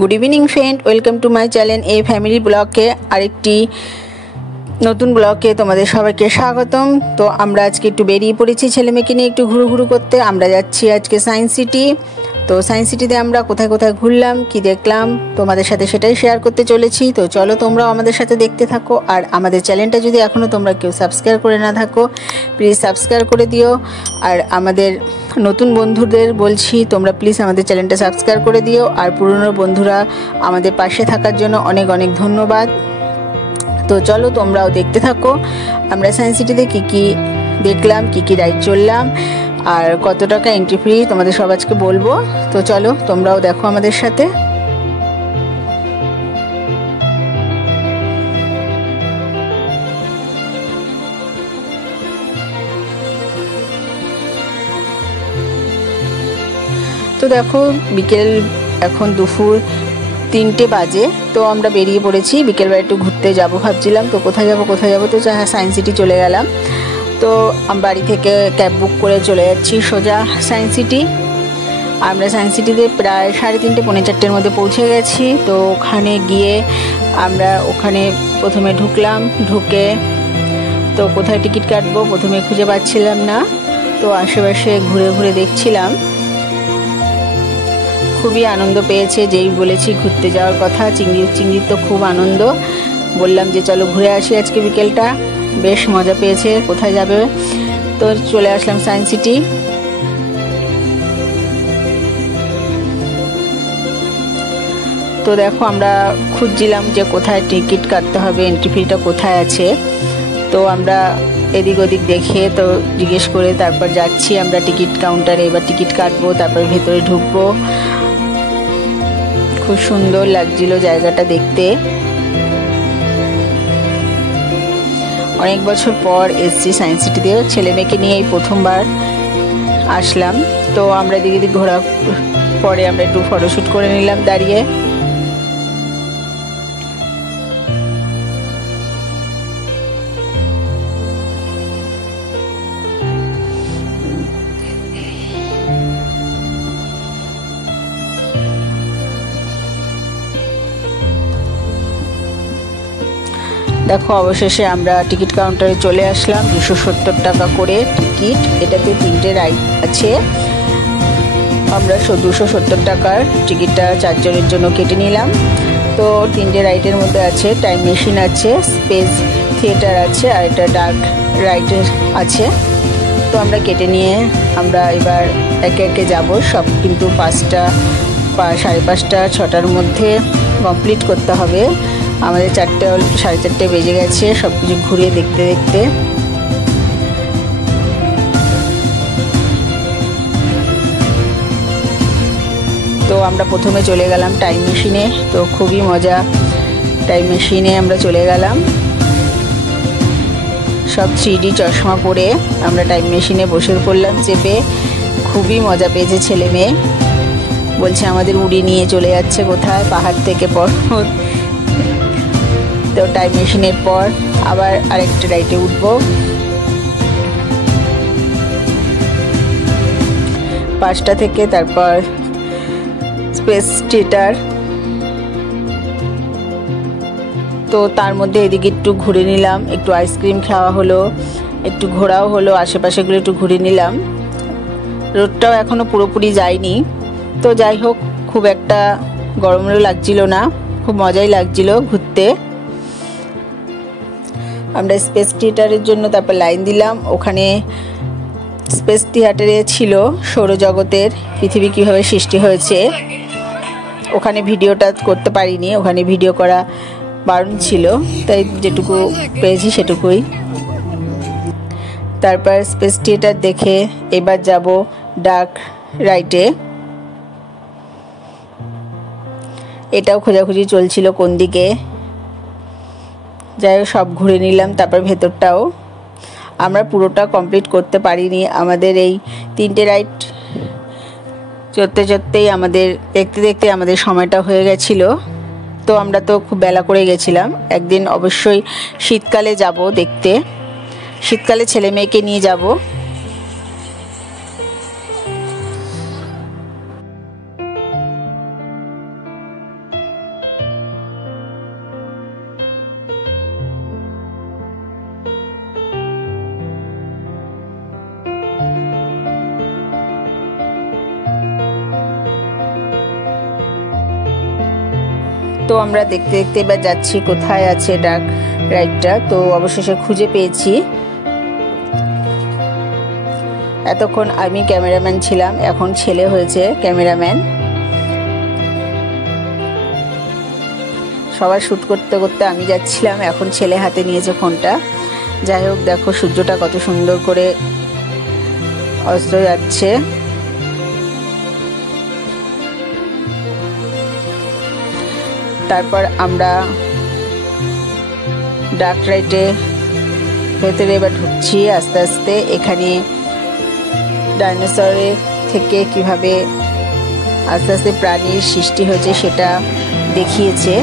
Good evening friend, welcome to my channel ए family blog के आरेकटी नतून ब्लगे तुम्हारे सबाइके स्वागतम। तो आमरा आज के एकटू बेरिये पड़ेछि छेले मेयेके निये एकटू घुरुघुरु करते। आमरा जाচ্ছি आज के साइंस सिटी। तो साइंस सिटीते आमरा कोथाय कोथाय घुरलाम कि देखलाम तोमादेर साथे सेटाई शेयर करते चलेछि। तो चलो तोमराओ आमादेर साथे देखते थाको। और आमादेर चैनलटा जोदि एखोनो तोमरा केउ सबस्क्राइब करे ना थाको प्लिज सबस्क्राइब करे दिओ। और आमादेर नतून बंधुदेर बोलछि तोमरा प्लिज आमादेर चैनलटा सबस्क्राइब करे दिओ। और पुरानो बंधुरा आमादेर पाशे थाकार जोन्नो अनेक अनेक धन्यवाद। तो चलो तोमराओ देखते थाको आमरा साइंस सिटीते की देखलाम की राइड चललाम और कत टाका एंट्री फ्री तोमादेर सब आजके बोलबो। तो चलो तोमराओ देखो आमादेर साथे। तो देखो बिकेल एखन दुपुर 3टे बाजे। तो आमरा बेरिये पड़ेछि बिकेल बेला एकटु घुरते जाबो भाबछिलाम। तो कोथाय जाबो तो साइंस सिटी चले गेलाम। तो आम बाड़ी थेके कैब बुक करे चले जाচ্ছি सोजा साइंस सिटी। आमरा साइंस सिटीते प्राय 3:30 पौने 4टेर मধ্যে पौঁছে গেছি। तो ओखाने गिये आमरा ओखाने प्रथमे ढुकलाम। ढुके तो कोथाय टिकिट काटबो प्रथमे खुঁজে পাচ্ছিলাম না। तो आशेपाशे घुरे घुरे देखছিলাম। খুবই আনন্দ পেয়েছে, যেই বলেছি ঘুরতে যাওয়ার কথা চিংড়ি তো খুব আনন্দ। বললাম যে চলো ঘুরে আসি আজকে বিকেলটা, বেশ মজা পেয়েছে। কোথায় যাবে তো চলে আসলাম সায়েন্স সিটি। তো দেখো আমরা খুঁজছিলাম যে কোথায় টিকিট কাটতে হবে, এন্ট্রি ফিটা কোথায় আছে। তো আমরা এদিক ওদিক দেখে তো জিজ্ঞেস করে তারপর যাচ্ছি আমরা টিকিট কাউন্টারে। এবার টিকিট কাটবো, তারপর ভেতরে ঢুকবো। খুব সুন্দর লাগছিল জায়গাটা দেখতে। অনেক বছর পর এসছি সায়েন্স সিটিতে, ছেলে মেয়েকে নিয়ে এই প্রথমবার আসলাম। তো আমরা এদিক এদিক ঘোরা পরে আমরা একটু ফটোশ্যুট করে নিলাম দাঁড়িয়ে। देखो अवशेषे आमरा टिकिट काउंटारे चले आसलाम। 270 टाका करे टिकिट, एटाते 3टे राइड आछे। आमरा 270 टाकार टिकिटटा 4 जनेर जोन्नो केटे निलाम। तो 3टे राइडेर मধ্যে আছে टाइम मेशिन আছে, स्पेस थिएटर আছে আর এটা ডার্ক রাইড আছে। তো আমরা কেটে নিয়ে আমরা এবার একে একে যাব। সব কিন্তু 5টা 5:30 6টার মধ্যে কমপ্লিট করতে হবে। আমাদের 4টে 4:30 বেজে গেছে সব কিছু ঘুরে দেখতে দেখতে। তো আমরা প্রথমে চলে গেলাম টাইম মেশিনে। তো খুবই মজা, টাইম মেশিনে আমরা চলে গেলাম। সব 3D চশমা পরে আমরা টাইম মেশিনে বসে পড়লাম চেপে। খুবই মজা পেয়েছে ছেলে মেয়ে, বলছে আমাদের উড়িয়ে নিয়ে চলে যাচ্ছে কোথায় পাহাড় থেকে পর্বত। তো টাইম মেশিনের পর আবার আরেকটা রাইডে উঠবো। 5টা থেকে তারপর স্পেস থিয়েটার। তো তার মধ্যে এদিকে একটু ঘুরে নিলাম, একটু আইসক্রিম খাওয়া হলো, একটু ঘোরাও হলো, আশেপাশেগুলো একটু ঘুরে নিলাম। রোডটাও এখনো পুরোপুরি যায়নি। তো যাই হোক খুব একটা গরমও লাগছিল না, খুব মজাই লাগছিল ঘুরতে। আমরা স্পেস থিয়েটারের জন্য তারপর লাইন দিলাম। ওখানে স্পেস থিয়েটারে ছিল সৌরজগতের পৃথিবী কীভাবে সৃষ্টি হয়েছে। ওখানে ভিডিওটা করতে পারিনি, ওখানে ভিডিও করা বারণ ছিল, তাই যেটুকু পেয়েছি সেটুকুই। তারপর স্পেস থিয়েটার দেখে এবার যাব ডার্ক রাইডে। এটাও খোঁজাখুঁজি চলছিল কোন দিকে। যাই হোক সব ঘুরে নিলাম। তারপর ভেতরটাও আমরা পুরোটা কমপ্লিট করতে পারিনি। আমাদের এই 3টে রাইড চড়তে চড়তেই আমাদের দেখতে দেখতে আমাদের সময়টা হয়ে গেছিলো। তো আমরা তো খুব বেলা করে গেছিলাম। একদিন অবশ্যই শীতকালে যাব দেখতে, শীতকালে ছেলে মেয়েকে নিয়ে যাব। তো আমরা দেখতে দেখতে এবার যাচ্ছি কোথায় আছে ডার্ক রাইডটা। তো অবশেষে খুঁজে পেয়েছি। এতক্ষণ আমি ক্যামেরাম্যান ছিলাম, এখন ছেলে হয়েছে ক্যামেরাম্যান। সবার শ্যুট করতে করতে আমি যাচ্ছিলাম, এখন ছেলে হাতে নিয়েছে ফোনটা। যাই হোক, দেখো সূর্যটা কত সুন্দর করে অস্ত যাচ্ছে। তারপর আমরা ডার্ক রাইডে ভেতরে এবার ঢুকছি আস্তে আস্তে। এখানে ডাইনোসরের থেকে কিভাবে আস্তে আস্তে প্রাণীর সৃষ্টি হয়েছে সেটা দেখিয়েছে।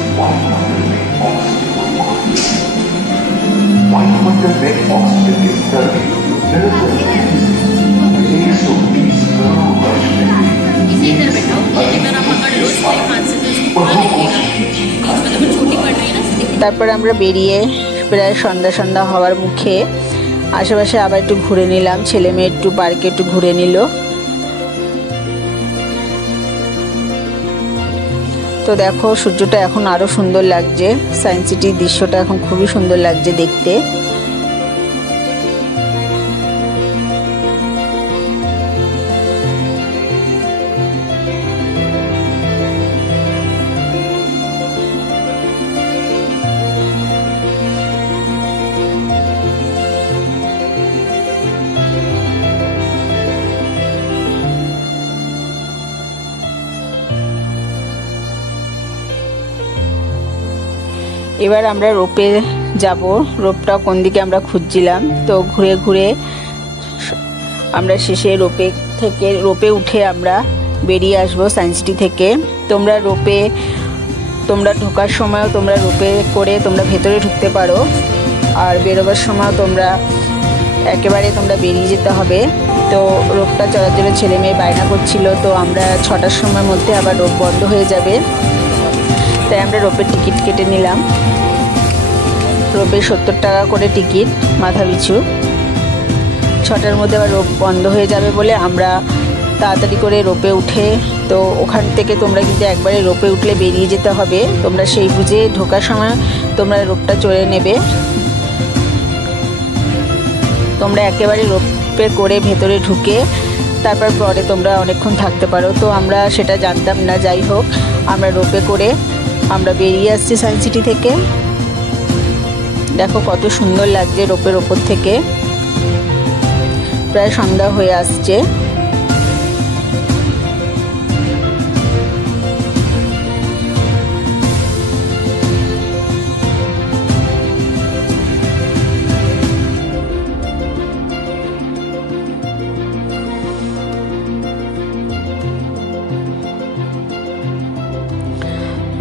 তারপর আমরা বেরিয়ে প্রায় সন্ধ্যা সন্ধ্যা হওয়ার মুখে আশেপাশে আবার একটু ঘুরে নিলাম। ছেলে মেয়ে একটু পার্কে একটু ঘুরে নিল। তো দেখো সূর্যটা এখন আরো সুন্দর লাগছে। সায়েন্স সিটির দৃশ্যটা এখন খুবই সুন্দর লাগছে দেখতে। এবার আমরা রোপে যাব। রোপটা কোন দিকে আমরা খুঁজছিলাম। তো ঘুরে ঘুরে আমরা শেষে রোপে উঠে আমরা বেরিয়ে আসবো সায়েন্স সিটি থেকে। তোমরা ঢোকার সময়ও তোমরা রোপে করে তোমরা ভেতরে ঢুকতে পারো, আর বেরোবার সময় তোমরা একেবারে বেরিয়ে যেতে হবে। তো রোপটা চলার জন্য ছেলে মেয়ে বায়না করছিল। তো আমরা 6টার সময়ের মধ্যে আবার রোপ বন্ধ হয়ে যাবে, তাই আমরা রোপের টিকিট কেটে নিলাম। রোপে 70 টাকা করে টিকিট মাথা পিছু। 6টার মধ্যে আবার রোপ বন্ধ হয়ে যাবে বলে আমরা তাড়াতাড়ি করে রোপে উঠে, তো ওখান থেকে তোমরা কিন্তু একবারে রোপে উঠলে বেরিয়ে যেতে হবে। তোমরা সেই বুঝে ঢোকার সময় তোমরা রোপটা চড়ে নেবে। তোমরা একেবারে রোপে করে ভেতরে ঢুকে তারপর পরে তোমরা অনেকক্ষণ থাকতে পারো। তো আমরা সেটা জানতাম না। যাই হোক, আমরা রোপে করে আমরা বেরিয়ে আসছি সায়েন্স সিটি থেকে। দেখো কত সুন্দর লাগছে রোপের ওপর থেকে। প্রায় সন্ধ্যা হয়ে আসছে।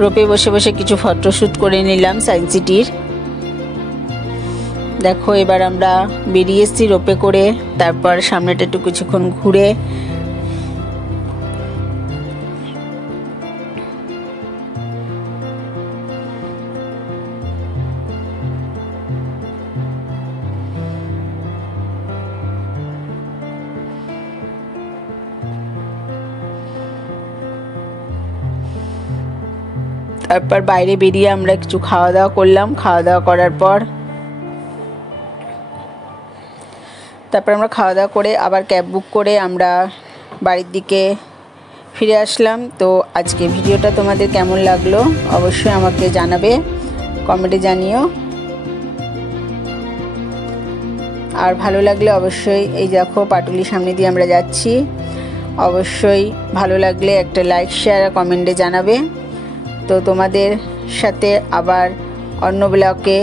রোপে বসে বসে কিছু ফটোশ্যুট করে নিলাম সায়েন্স সিটির। দেখো এবার আমরা বেরিয়ে এসেছি রোপে করে। তারপর সামনেটা একটু কিছুক্ষণ ঘুরে তারপর বাইরে বেরিয়ে আমরা কিছু খাওয়া দাওয়া করলাম। খাওয়া দাওয়া করার পর আমরা খাওয়া দাওয়া করে আবার ক্যাব বুক করে আমরা বাড়ির দিকে ফিরে আসলাম। তো আজকে ভিডিওটা তোমাদের কেমন লাগলো অবশ্যই আমাকে জানাবে, কমেন্টে জানিও। আর ভালো লাগলে অবশ্যই, এই দেখো পাটুলির সামনে দিয়ে আমরা যাচ্ছি, অবশ্যই ভালো লাগলে একটা লাইক শেয়ার আর কমেন্টে জানাবে। তো তোমাদের সাথে আবার অন্য ব্লগে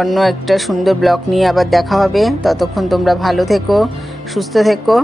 অন্য একটা সুন্দর ব্লগ নিয়ে আবার দেখা হবে। ততক্ষণ তোমরা ভালো থেকো, সুস্থ থেকো।